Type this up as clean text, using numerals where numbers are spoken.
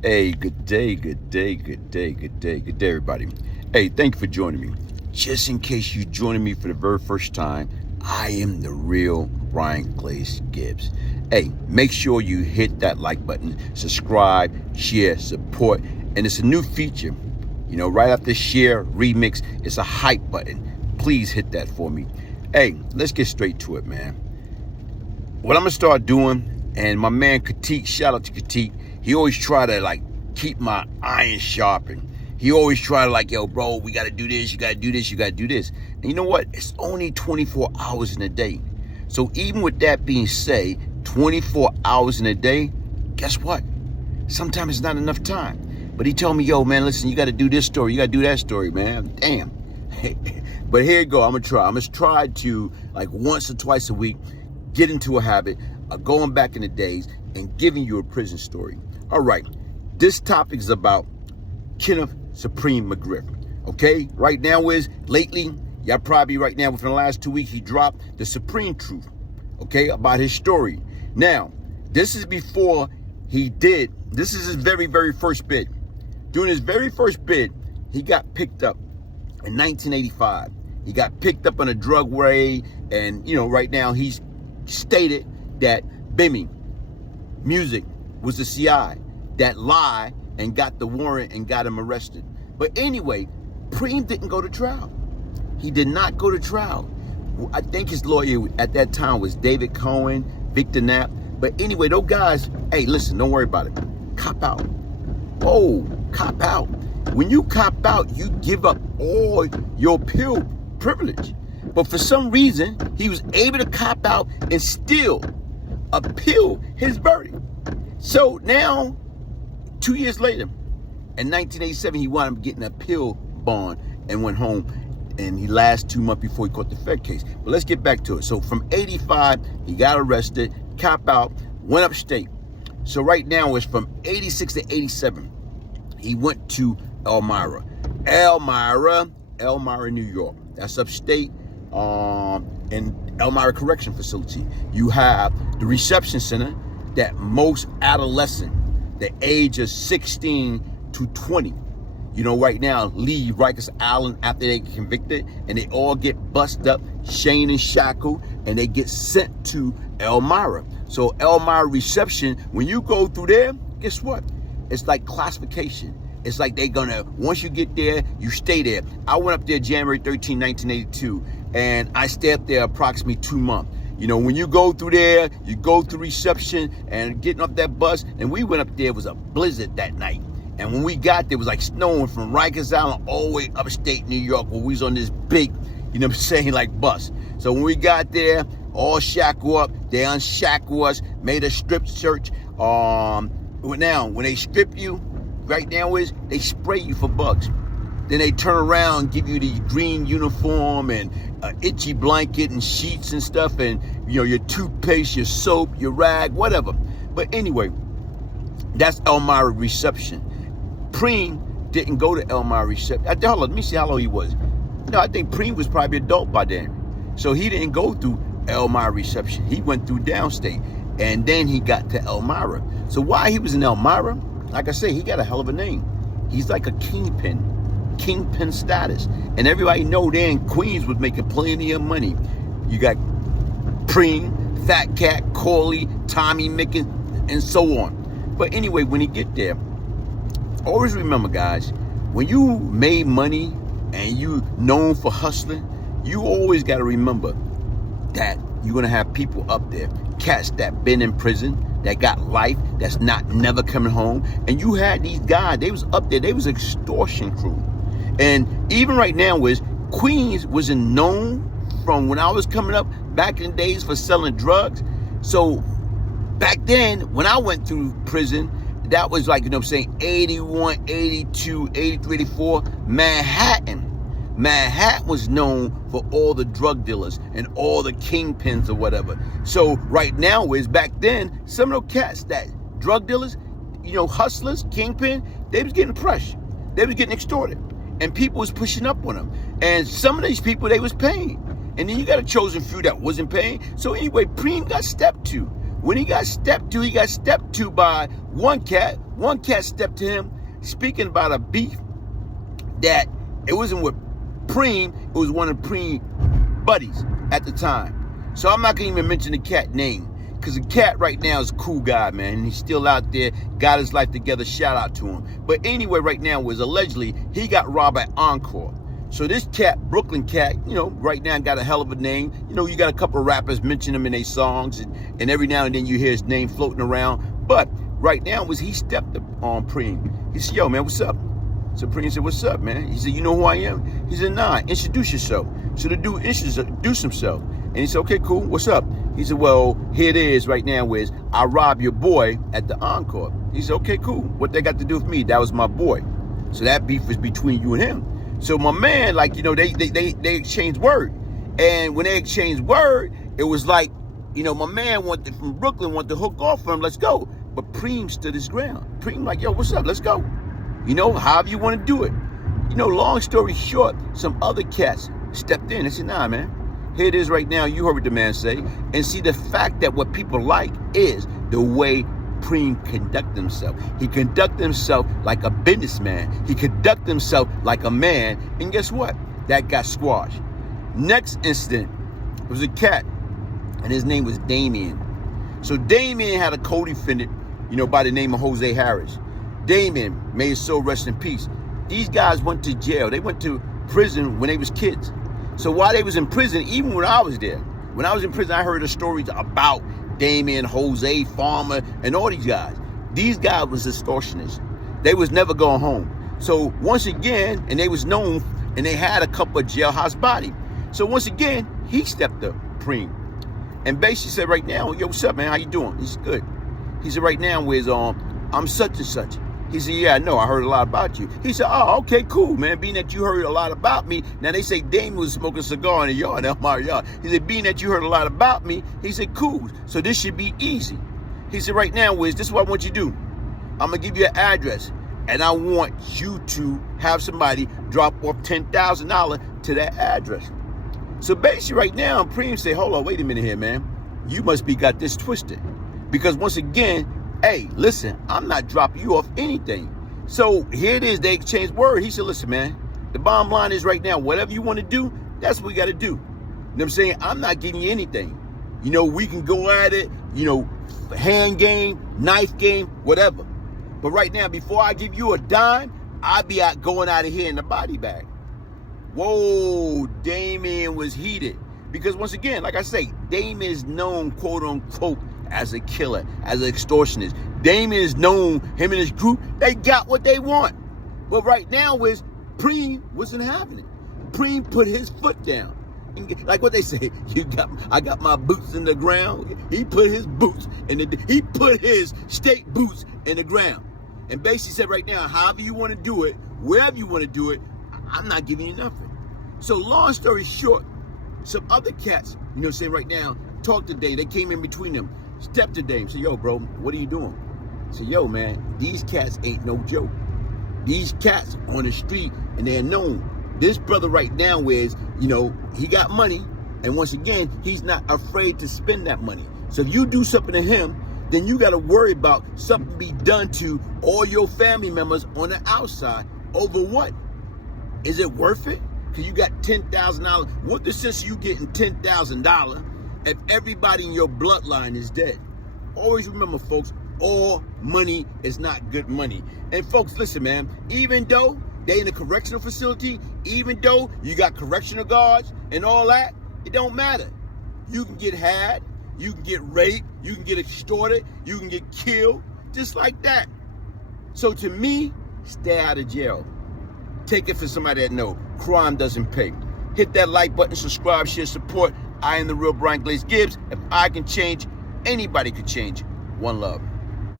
Hey, good day, good day, good day, good day, good day, everybody. Hey, thank you for joining me. Just in case you're joining me for the very first time, I am the real Brian Glaze Gibbs. Hey, make sure you hit that like button, subscribe, share, support, and it's a new feature. You know, right after share, remix, it's a hype button. Please hit that for me. Hey, let's get straight to it, man. What I'm gonna start doing, and my man Kenneth, shout out to Kenneth, he always try to keep my iron sharpened. He always try to yo, bro, we gotta do this, you gotta do this, you gotta do this. And you know what? It's only 24 hours in a day. So even with that being said, 24 hours in a day, guess what? Sometimes it's not enough time. But he told me, yo, man, listen, you gotta do this story, you gotta do that story, man. Damn. But here you go, I'm gonna try to, once or twice a week, get into a habit of going back in the days and giving you a prison story. All right, this topic is about Kenneth Supreme McGriff. Okay, right now lately, y'all probably right now within the last 2 weeks, he dropped the Supreme truth, okay, about his story. Now, this is before this is his very, very first bid. During his very first bid, he got picked up in 1985. He got picked up on a drug raid, and, right now he's stated that Bimmy Music was the CI that lied and got the warrant and got him arrested. But anyway, Preem didn't go to trial. He did not go to trial. I think his lawyer at that time was David Cohen, Victor Knapp. But anyway, those guys, hey, listen, don't worry about it. Cop out. Whoa, cop out. When you cop out, you give up all your appeal privilege. But for some reason, he was able to cop out and still appeal his verdict. So now, 2 years later, in 1987, he wound up getting an appeal bond and went home. And he last 2 months before he caught the Fed case. But let's get back to it. So from 85, he got arrested, cop out, went upstate. So right now it's from 86 to 87. He went to Elmira, New York. That's upstate. In Elmira Correctional Facility, you have the reception center that most adolescents, the age of 16 to 20, right now leave Rikers Island after they get convicted, and they all get busted up, chained and shackled, and they get sent to Elmira. So Elmira reception, when you go through there, guess what? It's like classification. It's like once you get there, you stay there. I went up there January 13, 1982, and I stayed up there approximately 2 months. When you go through there, you go through reception and getting up that bus, and we went up there, it was a blizzard that night. And when we got there, it was like snowing from Rikers Island all the way upstate New York, where we was on this big, bus. So when we got there, all shackled up, they unshackle us, made a strip search. Now, when they strip you, right now they spray you for bugs. Then they turn around and give you the green uniform and an itchy blanket and sheets and stuff, and your toothpaste, your soap, your rag, whatever. But anyway, that's Elmira reception. Preem didn't go to Elmira reception. Hold on, let me see how old he was. I think Preem was probably adult by then. So he didn't go through Elmira reception. He went through downstate, and then he got to Elmira. So while he was in Elmira, like I say, he got a hell of a name. He's like a kingpin status. And everybody know there in Queens was making plenty of money. You got Preem, Fat Cat, Corley, Tommy Mickens, and so on. But anyway, when he get there, always remember, guys, when you made money and you known for hustling, you always got to remember that you're going to have people up there, cats that been in prison, that got life, that's never coming home. And you had these guys, they was up there, they was extortion crew. And even right now, Queens wasn't known from when I was coming up back in the days for selling drugs. So back then, when I went through prison, that was 81, 82, 83, 84, Manhattan. Manhattan was known for all the drug dealers and all the kingpins or whatever. So right now, back then, some of those cats, that drug dealers, hustlers, kingpin, they was getting crushed. They was getting extorted. And people was pushing up on them. And some of these people, they was paying. And then you got a chosen few that wasn't paying. So anyway, Preem got stepped to. When he got stepped to by one cat One cat stepped to him, speaking about a beef that it wasn't with Preem, it was one of Preem buddies at the time. So I'm not gonna even mention the cat name, because the cat right now is a cool guy, man. And he's still out there, got his life together, shout out to him. But anyway, right now was allegedly he got robbed at Encore. So this cat, Brooklyn cat, you know, right now got a hell of a name. You know, you got a couple of rappers mention him in their songs, and every now and then you hear his name floating around. But right now was he stepped up on Preem. He said, yo, man, what's up? So Preem said, what's up, man? He said, you know who I am? He said, nah, introduce yourself. So the dude introduced himself. And he said, okay, cool, what's up? He said, well, here it is right now is I robbed your boy at the Encore. He said, okay, cool. What they got to do with me? That was my boy. So that beef was between you and him. So my man, like, you know, they exchanged word. And when they exchanged word, it was like, you know, my man from Brooklyn wanted to hook off for him, let's go. But Preem stood his ground. Preem like, yo, what's up? Let's go. You know, however you want to do it. You know, long story short, some other cats stepped in and said, nah, man, here it is right now. You heard what the man say. And see, the fact that what people like is the way Preem conduct himself. He conduct himself like a businessman. He conduct himself like a man. And guess what? That got squashed. Next incident was a cat, and his name was Damien. So Damien had a co-defendant, you know, by the name of Jose Harris. Damien, may his soul rest in peace. These guys went to jail. They went to prison when they was kids. So while they was in prison, even when I was there, when I was in prison, I heard the stories about Damien, Jose, Farmer, and all these guys. These guys was extortionists. They was never going home. So once again, and they was known, and they had a couple of jailhouse bodies. So once again, he stepped up, Preem. And basically said right now, yo, what's up, man? How you doing? He said, good. He said, right now, I'm such and such. He said, yeah, I know. I heard a lot about you. He said, oh, okay, cool, man. Being that you heard a lot about me. Now, they say Damien was smoking a cigar in the yard, Elmira yard. He said, being that you heard a lot about me, he said, cool. So this should be easy. He said, right now, Wiz, this is what I want you to do. I'm going to give you an address, and I want you to have somebody drop off $10,000 to that address. So basically right now, Preem say, hold on, wait a minute here, man. You must be got this twisted. Because once again, hey, listen, I'm not dropping you off anything. So here it is, they exchanged word. He said, listen, man, the bottom line is right now, whatever you want to do, that's what we got to do. You know what I'm saying? I'm not giving you anything. You know, we can go at it, you know, hand game, knife game, whatever. But right now, before I give you a dime, I'll be out going out of here in the body bag. Whoa, Damien was heated. Because once again, like I say, Damien is known, quote unquote, as a killer, as an extortionist. Damien is known, him and his group, they got what they want. But right now is Preem wasn't having it. Preem put his foot down. And like what they say, I got my boots in the ground. He put his boots he put his state boots in the ground. And basically said right now, however you want to do it, wherever you want to do it, I'm not giving you nothing. So long story short, some other cats, you know what I'm saying, right now, talked to Dame. They came in between them, stepped to Dame, said, yo, bro, what are you doing? Said, yo, man, these cats ain't no joke. These cats on the street, and they're known. This brother right now is, you know, he got money, and once again, he's not afraid to spend that money. So if you do something to him, then you got to worry about something be done to all your family members on the outside. Over what? Is it worth it? Because you got $10,000. What the sense of you getting $10,000 if everybody in your bloodline is dead? Always remember, folks, all money is not good money. And folks, listen, man, even though they in a correctional facility, even though you got correctional guards and all that, it don't matter. You can get had, you can get raped, you can get extorted, you can get killed, just like that. So to me, stay out of jail. Take it for somebody that know crime doesn't pay. Hit that like button, subscribe, share, support. I am the real Brian Glaze Gibbs. If I can change, anybody could change. One love.